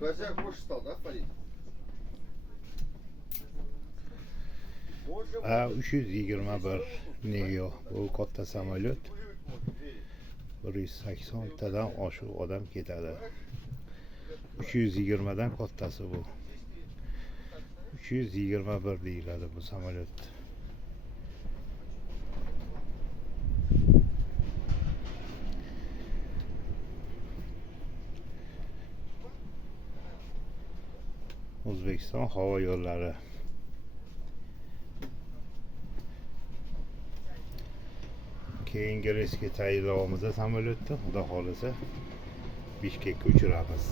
Сквозняк больше стал, да, Фарид? 321 Neo. Bu katta samolyot. 180 tadan oshiq odam ketadi. 320 dan kattasi bu. 321 deyiladi bu samolyot. O'zbekiston havo yo'llari. Keyingi reysga tayyorlamamizda samolyotda, xudo xolisa Bishkekka uchiramiz.